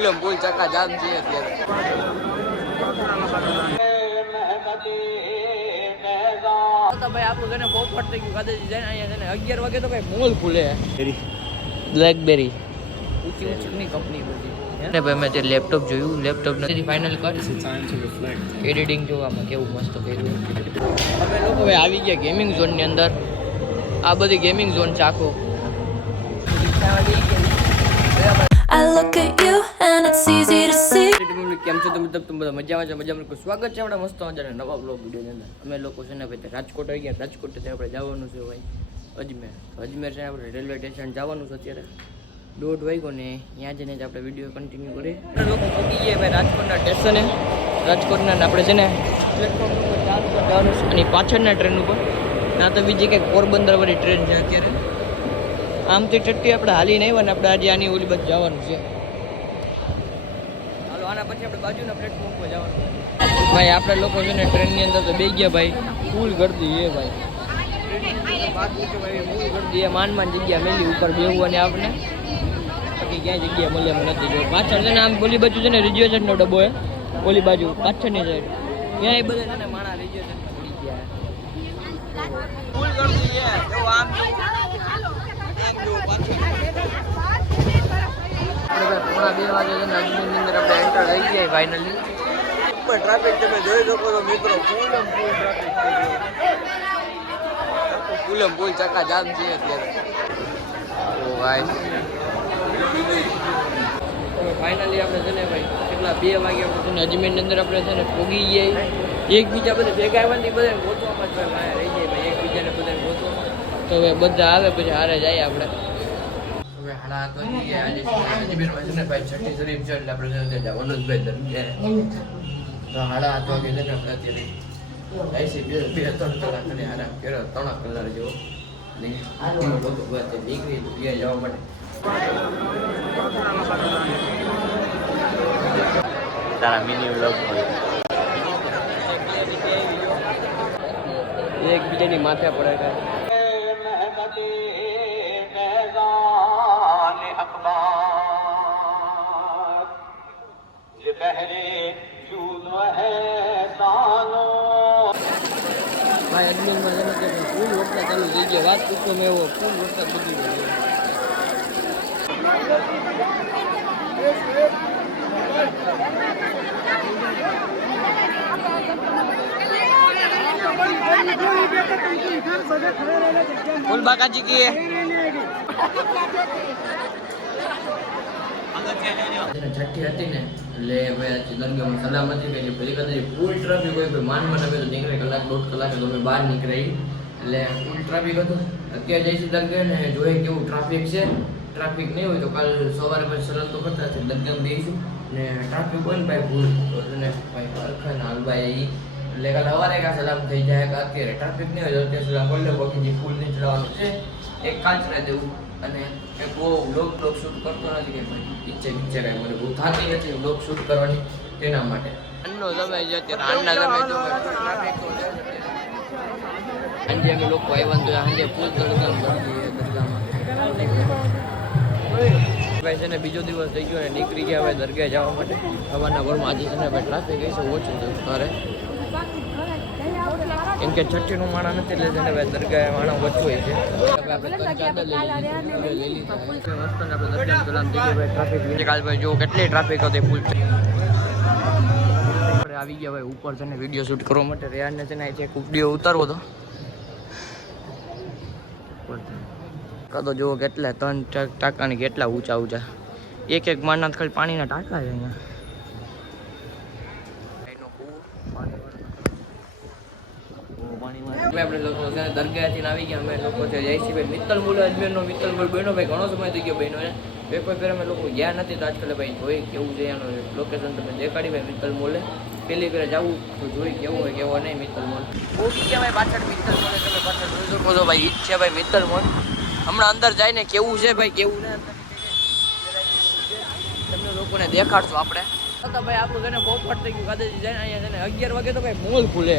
ફૂલમ ફૂલ ચક્કા જામ છે અત્યારે. ભાઈ આપણું છે ને પોપટ થઈ ગયું કાદે જાય અહીંયા છે ને 11 વાગે તો ભાઈ મોલ ખુલે. બ્લેકબેરી ઊંચી ઊંચીની કંપની બધી. અને ભાઈ મેં તે લેપટોપ જોયું, લેપટોપ નથી ફાઇનલ કરી એડિટિંગ જોવામાં કેવું મસ્ત કર્યું. અમે લોકો ભાઈ આવી ગયા ગેમિંગ ઝોનની અંદર. આ બધી ગેમિંગ ઝોન છે આખો. I look at you and it's easy to see. કેમ છો તમે બધા મજામાં છો? મજામાં સ્વાગત છે આપણા મસ્ત મજાના નવા બ્લોગ વિડીયોની અંદર. અમે લોકો છે ને ભાઈ રાજકોટ આવી ગયા. રાજકોટથી આપણે જવાનું છે ભાઈ અજમેર. અજમેર છે આપણે રેલવે સ્ટેશન જવાનું છે અત્યારે 1:30 વાગ્યો ને ત્યાં જઈને જ આપણે વિડીયો કન્ટિન્યુ કરીએ. લોકો પહોંચી ગયા ભાઈ રાજકોટના સ્ટેશને. રાજકોટના આપણે છે ને પ્લેટફોર્મ ઉપર રાજકોટ જવાનું છે અને પાછળના ટ્રેન ઉપર ના તો બીજી કંઈક પોરબંદર વાળી ટ્રેન છે અત્યારે. આમથી ચટ્ટી આપણે હાલી નહીં હોય ને આપણે આજે આની ઓલી બાજુ જવાનું છે. હાલો આના પછી આપણે બાજુના પ્લેટફોર્મ પર જવાનું ભાઈ. આપણે લોકો છે ને ટ્રેનની અંદર તો બેસી ગયા ભાઈ. ફૂલ ગરદી એ ભાઈ ફૂલ ગરદી એ માન જગ્યા મેલી ઉપર બેહવાની આપણે. બાકી ક્યાંય જગ્યા મળે એમ નથી. જો પાછળ છે ને આમ ઓલી બાજુ છે ને રિઝર્વેશનનો ડબ્બો હે ઓલી બાજુ પાછળની સાઈડ ત્યાં બધા છે ને માણા રિઝર્વેશનમાં પડી ગયા. ફૂલ ગરદી છે જો આમ પોણા 2 વાગે છે ને અજમેરની અંદર આપણે એન્ટર થઈ ગયા ફાઇનલી. ઉપર ટ્રાફિક તમે જોઈ શકો છો મિત્રો. ફૂલમ ફૂલ ટ્રાફિક છે. ફૂલમ ફૂલ ચક્કા જામ છે અત્યારે. ઓ ભાઈ ફાઇનલી આપણે છે ને ભાઈ કેટલા 2 વાગે આપણે છે ને અજમેરની અંદર આપણે છે ને પોગી ગયા. એકબીજા બધા ભેગા આવવાથી બધાને ગોતવામાં જ ભાઈ રહી જાય ભાઈ. એકબીજાને બધાને ગોતવામાં તો હવે બધા આવે પછી હારે જાય આપણે. હવે હાડા તો આજે અજમેરમાં છે ને ભાઈ છઠ્ઠી શરીફ છે એટલે આપણે જવાનું જ ભાઈ દરમિયાન. તો હાડા 8 વાગે છે ને આપણે અત્યારે આઈસી 2-3 કલાક અને આરામ કર્યો 3 કલાક જેવો. નીકળી તો ત્યાં જવા માટે તારા મિની વ્લોગ એકબીજાની માથે પડે છે. ભાઈ અજમેરમાં છે ને ફૂલ વરસાદ ચાલુ થઈ ગયો. વાત પૂછો મેં એવો ફૂલ વરસાદ બધી ગયો. फुल बाकाजी की छठी હતી ને એટલે ભાઈ દરગાહમાં સલામ હતી એટલે પેલી કદાચ ફૂલ ટ્રાફિક હોય ભાઈ માનમાં આવે તો નીકળે કલાક 1.5 કલાક તો અમે બહાર નીકળી એટલે ફૂલ ટ્રાફિક હતું. અત્યારે જઈશું દરગાહ ને જોઈએ કેવું ટ્રાફિક છે. ટ્રાફિક નહીં હોય તો કાલ સવારે પછી સરળ તો કરતા છે દરગાહમાં જઈશું ને ટ્રાફિક હોય ને ભાઈ ફૂલ ને ભાઈ અરખાના હાલભાઈ એટલે કાલે સવારે કાં સલામ થઈ જાય કે અત્યારે ટ્રાફિક નહીં હોય તો અત્યારે સલામ કરી લે. બાકી ફૂલ નહીં ચડાવવાનું છે એક કાંચરા દેવું અને એક બહુ બ્લોગ શૂટ કરતો નથી કે ભાઈ ઈચ્છે કાંઈ મને બહુ થતી નથી બ્લોગ શૂટ કરવાની તેના માટે. આનનો સમય છે અત્યારે આનના સમય જો ટ્રાફિક તો છે. સાંજે અમે લોકો આવ્યા તો સાંજે ફૂલ દરગાહમાં ભાઈ છે ને બીજો દિવસ થઈ ગયો ને નીકળી ગયા હવે દરગાહ જવા માટે. સવારના ઘરમાં આજે છે ને ભાઈ ટ્રાફિક હશે ઓછું છે ઘરે કેમ કે છઠ્ઠીનું માણા નથી એટલે છે ને ભાઈ દરગાહ માણા ઓછું હોય છે. કાલ ભાઈ જો કેટલી ટ્રાફિક હતી ફૂલ. આપણે આવી ગયા ભાઈ ઉપર છે ને વિડીયો શૂટ કરવા માટે. રેહાનને છે ને છે વિડીયો ઉતારવો તો કાં જુઓ કેટલા 3 ટાંકાની કેટલા ઊંચા ઊંચા. એક માળના ખાલી પાણીના ટાંકા છે અહીંયા. આપણે લોકો છે દરગાહથી આવી ગયા. અમે લોકો છે જઈશી ભાઈ મિત્તલ મોલ અજમેરનો મિત્તલ મોલ બહેનો ભાઈ ઘણો સમય થઈ ગયો બહેનો બે કોઈ ફેર અમે લોકો ગયા નથી તો આજકાલ ભાઈ જોઈ કેવું છે એનું લોકેશન તમે દેખાડી ભાઈ મિત્તલ મોલે. પહેલી ફેર જવું તો જોઈ કેવું હોય કેવો નહીં મિત્તલ મોલ. બહુ ગયા ભાઈ પાછળ મિત્તલ મોલે તમે પાછળ જોઈ શકો છો ભાઈ. ઈ જ છે ભાઈ મિત્તલ મોલ. હમણાં અંદર જઈને કેવું છે ભાઈ કેવું ને તમને લોકોને દેખાડશું આપણે. તો ભાઈ આપણું છે ને પોપટ થઈ ગયું કાદે જાય અહીંયા છે ને 11 વાગે તો ભાઈ મોલ ખુલે.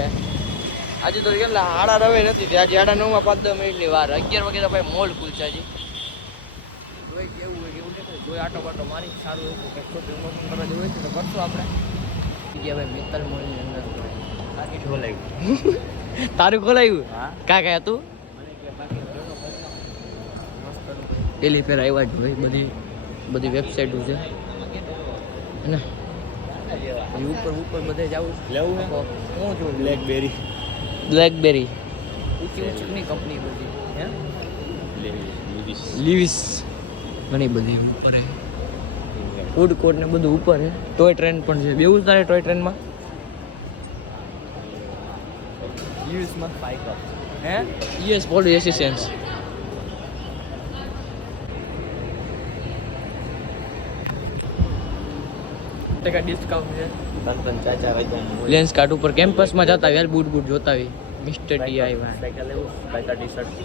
આજે તો કેટલા 8:30 નથી આજે 9:30 5-10 મિનિટની વાર. 11 વાગે તો ભાઈ મોલ ખુલશે હજી. ભાઈ કેવું હોય કેવું નહીં જોઈ આટો બાટો મારી સારું એવું કંઈક છોટું મોટું કરવા જેવું હોય તો કરશું આપણે કે હવે મિત્તલ મોલની અંદર બાકી ખોલાયું તારું ખોલાયું હા કાકા હતું પેલી ફેર આવ્યા જ ભાઈ બધી વેબસાઇટો છે ને ઉપર બધે જવું લેવું હું છું બ્લેકબેરી ઊંચી ઊંચી કંપની બધી હે લીવિસ ઘણી બધી ઉપર હે ફૂડ કોર્ટ ને બધું ઉપર હે ટોય ટ્રેન પણ છે બેવું તારે ટોય ટ્રેનમાં યુએસમાં બાઇક હે યુએસ પોલીસ એસિસ્ટન્સ ટકા ડિસ્કાઉન્ટ છે તન ચાચા ભાઈ લેન્સ કાર્ડ ઉપર કેમ્પસમાં જતા વેલ બૂટ જોતા હોય મિસ્ટર ટી આવ્યા સાયકલ લેવું સાયકલ ટી-શર્ટ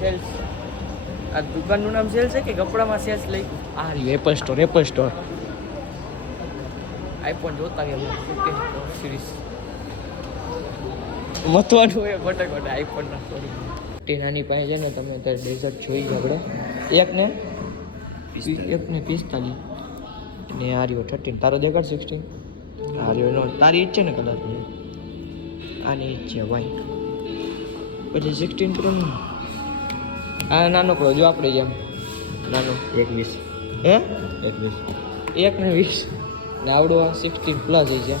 સેલ્સ આ દુકાનનું નામ સેલ્સ છે કે કપડામાં સેલ્સ લઈ આ એપલ સ્ટોર આઈફોન જોતા ગયા 15 સિરીઝ મતવાનું હોય ખોટા આઈફોન ના સ્ટોરી નાની પાસે છે ને તમે અત્યારે ડેઝર્ટ જોઈ આપણે એકને 45 ને આર્યો 13 તારો દેખાડ 16 આર્યો નો તારી ઈચ્છે ને કલર આની ઈચ્છે વ્હાઈટ પછી 16 પ્રો આ નાનો પ્રો જો આપણે જેમ નાનો 21 હે 21 1 ને 20 ને આવડો 16 પ્લસ છે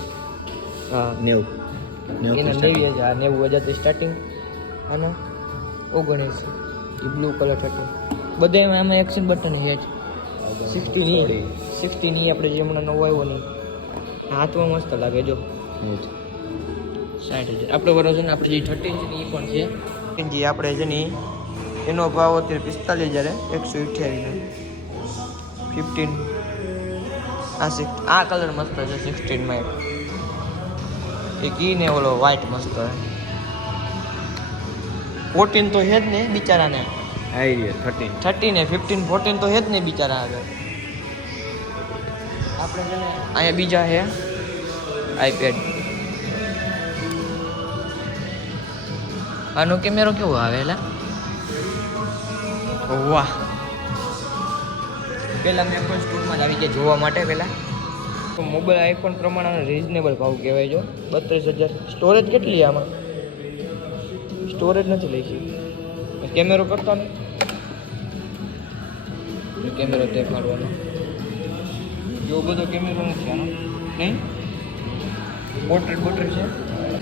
હા 90 એના 90 થી સ્ટાર્ટિંગ આનો 19 એ બ્લુ કલર 13 બધામાં આમાં એક્શન બટન છે 16 ની આપણે જે હમણાં નવો આવ્યો નહીં હાથમાં મસ્ત લાગે જો 60,000 આપણે બરોબર છે ને આપણે જે 13 છે ને એ પણ છે જે આપણે છે ને એનો ભાવ અત્યારે 45,128 15 આ કલર મસ્ત છે 16 માં એક ઈ ને ઓલો વ્હાઈટ મસ્ત છે 14 તો હે જ ને બિચારાને 13 ને 15 14 તો હે જ ને બિચારા આગળ આપણે છે ને અહીંયા બીજા છે આઈપેડ આનો કેમેરો કેવો આવે એલા વાહ પહેલાં મેં પણ સ્ટોરમાં જ આવી ગયા જોવા માટે પહેલાં મોબાઈલ આઈફોન પ્રમાણે રિઝનેબલ ભાવ કહેવાય જો 32,000 સ્ટોરેજ કેટલી આમાં સ્ટોરેજ નથી લખી કેમેરો કરતો ને કેમેરો દેખાડવાનો જો બધો કેમેરો નથી આનો નહીં પોર્ટ્રેટ છે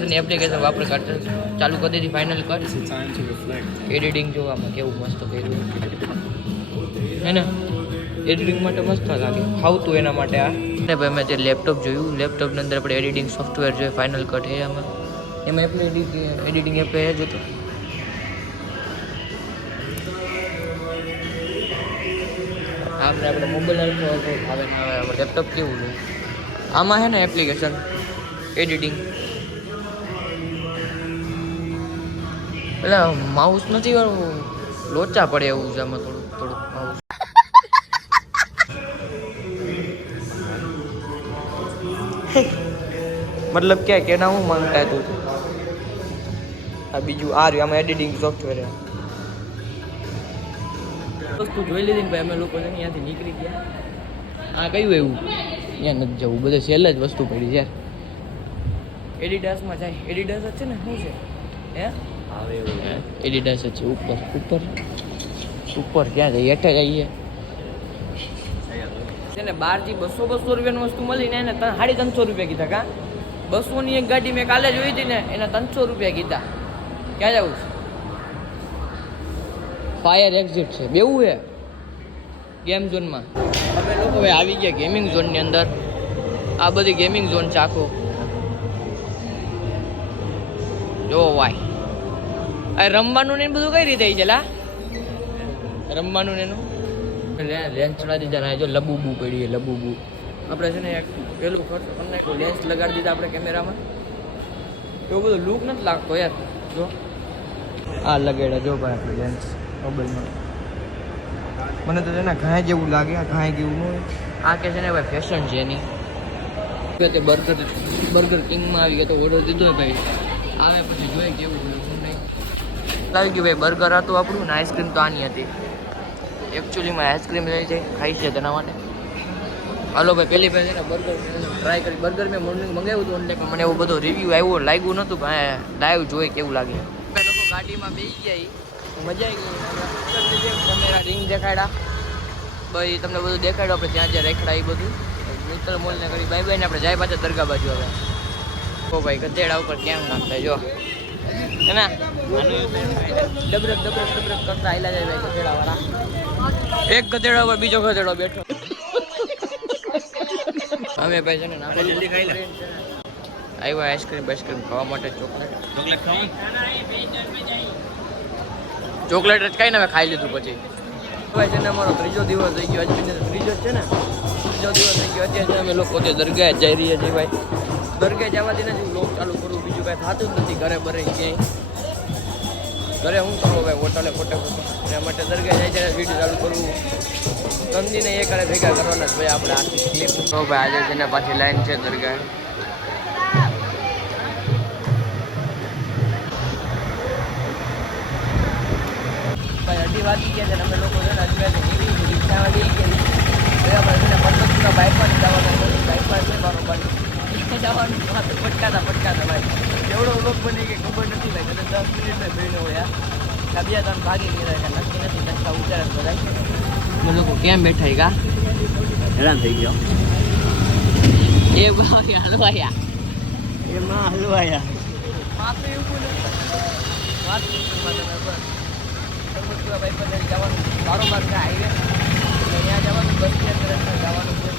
ની એપ્લિકેશન વાપરે કાઢે ચાલુ કરી દીધી ફાઇનલ કર એડિટિંગ જો આમાં કેવું મસ્ત કર્યું હે ને એડિટિંગ માટે મસ્ત લાગે ખાવતું એના માટે આ ને ભાઈ મેં જે લેપટોપ જોયું લેપટોપની અંદર આપણે એડિટિંગ સોફ્ટવેર જોઈએ ફાઇનલ કટ છે એમાં એડિટિંગ એપ જ હતો આપણે મોબાઈલ આવે લેપટોપ કેવું છે આમાં છે ને એપ્લિકેશન એડિટિંગ એટલે માઉસ નથી વાળું લોચા પડે એવું છે આમાં થોડુંક માઉસ મતલબ કે ના હું માંગતા તું આ બીજું આ રહ્યું આમાં એડિટિંગ સોફ્ટવેર વસ્તુ જોઈ લીધી ને ભાઈ અમે લોકો છે ને ત્યાંથી નીકળી ગયા આ કયું એવું ત્યાં નથી જવું બધે સેલ જ વસ્તુ પડી છે એડિડાસમાં જાય એડિડાસ જ છે ને શું છે હે એડિડાસ જ છે ઉપર ક્યાં જઈએ હેઠે જઈએ છે ને બહારથી 200 રૂપિયાની વસ્તુ મળી ને એને 350 રૂપિયા કીધા કા 200ની એક ગાડી મેં કાલે જોઈ હતી ને એના 300 રૂપિયા કીધા ક્યાં જવું છે ફાયર એક્ઝિટ છે બેવું છે ગેમ ઝોનમાં અમે લોકો હવે આવી ગયા ગેમિંગ ઝોનની અંદર આ બધી ગેમિંગ ઝોન છે આખો જો ભાઈ આ રમવાનું ને બધું કઈ રીતે છે લા રમવાનું ને એનું લેન્સ ચડાવી દીધા ને જો લબુબુ પડી લબુબુ આપણે છે ને એક પેલું ખર્ચ કરી લેન્સ લગાડી દીધા આપણે કેમેરામાં એવું બધું લુક નથી લાગતો યાર જો આ લગાડ્યા જો ભાઈ આપણે લેન્સ મોબાઈલમાં મને તો છે ને ઘાય જેવું લાગે આ ઘાય જેવું ન હોય આ કે છે ને ભાઈ ફેશન છે એની તે બર્ગર કિંગમાં આવી ગયા તો ઓર્ડર દીધો ભાઈ આવે પછી જોઈએ કેવું શું નહીં આવી ગયું ભાઈ બર્ગર હતું આપણું ને આઈસ્ક્રીમ તો આની હતી એકચ્યુઅલીમાં આઈસ્ક્રીમ લઈ જાય ખાઈ છે તેના માટે. હાલો ભાઈ પહેલી પહેલી છે ને બર્ગર ટ્રાય કરી. બર્ગર મેં મોર્નિંગ મંગાવ્યું હતું એટલે મને એવું બધો રિવ્યૂ આવ્યો લાગ્યું નહોતું પણ લાઈવ જોઈ કેવું લાગે. અમે લોકો ગાડીમાં બેસી ગયા, મજા આવી ગઈ. કેમેરા રિંગ દેખાડ્યા ભાઈ, તમને બધું દેખાડ્યું આપણે જ્યાં જ્યાં રેખડા એ બધું. મિત્ર મોલને કરી બાય બાય ને આપણે જાય પાછા દરગાહ બાજુ. હવે ઓ ભાઈ ગધેડા ઉપર કેમ નાખતા જો એના ડબરક કરતા આયલા જાય ભાઈ ગધેડા વાળા. એક ગધેડા ઉપર બીજો ગધેડો બેઠો. અમે ભાઈ છે ને જલ્દી ખાઈ લે આવ્યા આઈસ્ક્રીમ બાઈસ્ક્રીમ ખાવા માટે. ચોકલેટ જ ખાઈને અમે ખાઈ લીધું. પછી ભાઈ છે ને અમારો ત્રીજો દિવસ થઈ ગયો. આજે ત્રીજો છે ને ત્રીજો દિવસ થઈ ગયો. અત્યારે અમે લોકો દરગાહ જઈ રહ્યા છીએ ભાઈ. દરગાહ જવાથી નથી લોક ચાલુ કરવું, બીજું કાંઈ થતું જ નથી. ઘરે બરે ક્યાંય ઘરે શું કરવું ભાઈ, હોટલે ખોટે એના માટે દરગાહ જાય ત્યારે વિડીયો ચાલુ કરવું. ગંદીને એ કરે ભેગા કરવાના જ ભાઈ આપણે આખી ક્લિપ. તો ભાઈ આજે છે ને પાછી લાઈન છે દરગાહ. ભાઈ 2:30 વાગી ગયા છે ને અમે લોકો છે ને નીકળી રિક્ષાવાળી આપણે છે ને પંચમુખના બાઇકમાં જવાનું. બાઇકમાં છે બરોબર જવાનું પટકાતા ભાઈ એવડો લોક બની કે ખબર નથી ભાઈ. કદાચ 10 મિનિટમાં બહેનો હોય બીજા તમે ભાગી ગયા કે નક્કી નથી. નકશા ઉતારે બધા અમે લોકો કેમ બેઠા કા હેરાન થઈ ગયો. એ ભાઈ હલવાયા એમાં હલવાયા માથું એવું તમે બાઈક પર જવાનું બારોબાર છે હાઈવે. અહીંયા જવાનું બસ સ્ટેન્ડ જવાનું છે.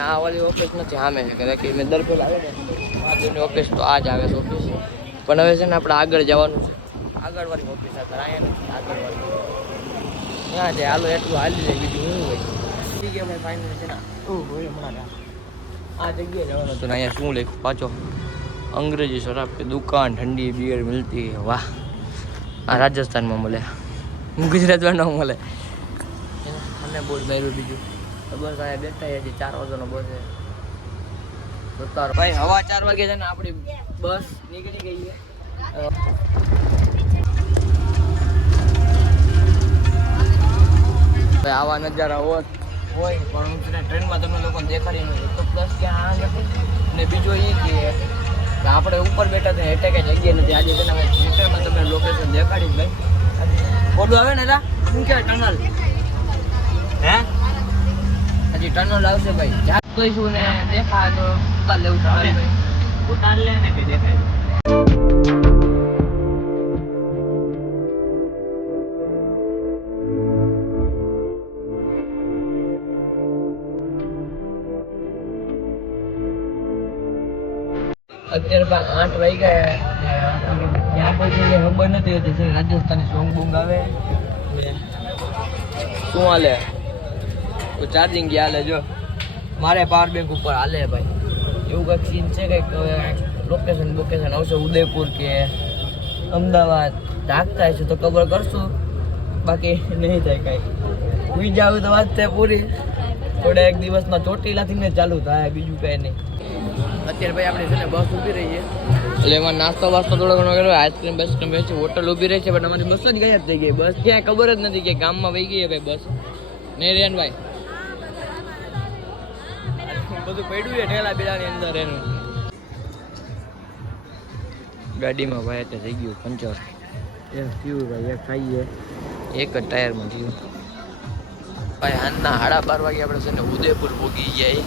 આ વાળી ઓફિસ નથી સામે છે કે મેં દર પેલા આવે ને આજની ઓફિસ તો આ જ આવે છે ઓફિસ. પણ હવે છે ને આપણે આગળ જવાનું છે. આગળવાળી ઓફિસ હતા અહીંયા નથી, આગળવાળી ત્યાં છે. હાલો એટલું હાલી જાય બીજું શું હોય. ઠીક છે ભાઈ ફાઇનલ છે ને હમણાં આ જગ્યાએ જવાનું હતું ને અહીંયા શું લખ્યું પાછો અંગ્રેજી શરાબ કે દુકાન ઠંડી બિયર મિલતી. વાહ, આ રાજસ્થાનમાં મળે, ગુજરાતમાં ન મળે. મને બોલ માર્યું બીજું બસ અહીંયા બેઠા હજી 4 વાગ્યાનો બસ છે. ભાઈ હવા 4 વાગે છે ને આપણી બસ નીકળી ગઈ છે. ભાઈ આવા નજારા હોય પણ હું છે ને ટ્રેનમાં તમને લોકો દેખાડી નથી. તો પ્લસ ક્યાં આ નથી ને બીજો એ કે આપણે ઉપર બેઠા હતા એટલે કઈ જગ્યા નથી. આજે છે ને મીટરમાં તમે લોકેશન દેખાડી ભાઈ. બોલું આવે ને શું કહેવાય ટનલ હે હજી ટનલ આવશે ભાઈ. જ્યાં જોઈશું ને દેખાય તો ઉતાર લેવું ભાઈ. ઉતાર લે ને કે દેખાય. અત્યારે 8 વાગ્યા ત્યાં પછી ખબર નથી હોતી. રાજસ્થાની સોંગ બોંગ આવે શું હાલે તો ચાર્જિંગ ગયા હાલે. જો મારે પાવર બેંક ઉપર હાલે ભાઈ. એવું કંઈક સીન છે કંઈક લોકેશન બોકેશન આવશે ઉદયપુર કે અમદાવાદ ઢાકતા છે તો ખબર કરશું. બાકી નહીં થાય કાંઈ. ઉઈ જાવ તો વાત છે પૂરી. થોડા એક દિવસમાં ચોટીલાથી ને ચાલુ થાય બીજું કાંઈ નહીં. અત્યારે ભાઈ આપણે છે ને બસ ઊભી રહી છે એટલે એમાં નાસ્તો વાસ્તો થોડો ઘણો કર્યો. આઈસ્ક્રીમ બાઈસ્ક્રીમ વેચી હોટલ ઊભી રહી છે. પણ અમારી બસ જ ગાયબ થઈ ગઈ. બસ ક્યાંય ખબર જ નથી કે ગામમાં વહી ગઈ ભાઈ બસ. નહીં રેનભાઈ બધું પડ્યું છે ઠેલા બેલાની અંદર એનું. ગાડીમાં ભાઈ અત્યારે થઈ ગયું પંચર. એક થયું ભાઈ એક ખાઈએ એક જ ટાયરમાં થયું ભાઈ. હાલના 12:30 વાગે આપણે છે ને ઉદયપુર પહોંચી ગયા.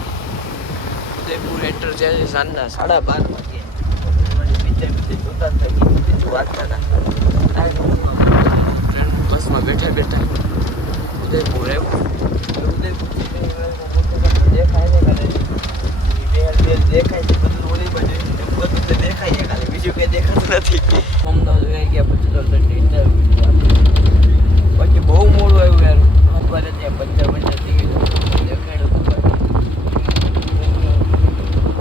ઉદયપુર એન્ટર છે સાંજના 12:30 વાગે. બીજે જોતા થઈ ગઈ બીજું વાત ના ટ્રેન બસમાં બેઠા ઉદયપુર આવ્યું. ઉદયપુર દેખાય ને ખાલી દેખાય છે બધું ઓલી બાજુ બધું દેખાય છે ખાલી બીજું કંઈ દેખાતું નથી. અમદાવાદ આવી ગયા પછી તો પછી બહુ મોડું આવ્યું યાર. 8 વાગે ત્યાં 55